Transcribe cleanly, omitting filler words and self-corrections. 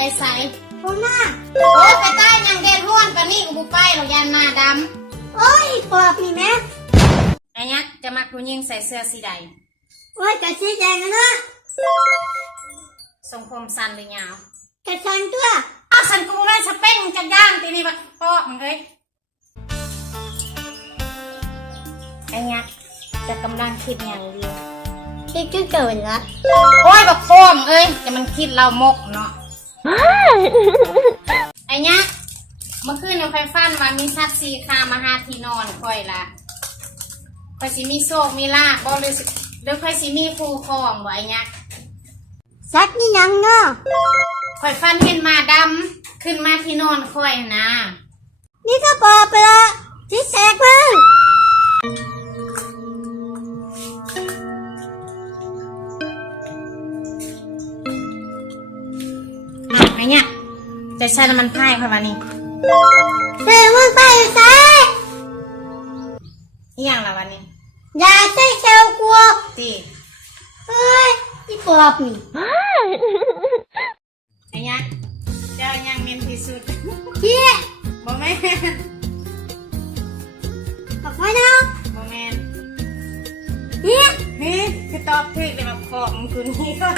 ไปใส่ผมน่ะโอ้ไปใต้ยังเด็ดห้วนปะนี่กูไปหรอกยันหน้าดโอ้ยปอบนี่แม่ำไอ้ยักษ์จะมักผู้หญิงใส่เสื้อสีใดโอ้ยกระชี้แจงกันนะทรงผมสั้นหรือยาว กระชันตัวอ้าวสันกูได้สเปคมึงจะย่างตีนี่บักปอกมึงเอ้ยไอ้ยักษ์จะกำลังคิดอย่างเดียวคิดก็เกินละโอ้ยบักโป้มเอ้ยจะมันคิดเรามกเนาะไอ้เนี้ยเมื่อคืนเราคอยฟันว่ามีชักซีคามาหาที่นอนคอยละคอยสิมีโซกมีลาบบ่หรือคอยสิมีคู่ครองบ่ไอ้เนี้ยสักนี่ยังเนาะคอยฟันเห็นมาดำขึ้นมาที่นอนคอยนะนี่ก็ปอบไปละที่แสกมาไอ้เนี้ยจะใช้น้ำมันพายคอยวันนี้เธอมึงไปใส่อีหยังละวันนี้อย่าใส่เชลกลัวตีเฮ้ยที่ปอบนี่ไอ้เนี้ยเจ้ายังเมียนที่สุดเฮียบ่แม่นบอกไว้นะบ่แม่นเฮียคือตอบถูกเลยมาขอบมึงคุณนี่ก็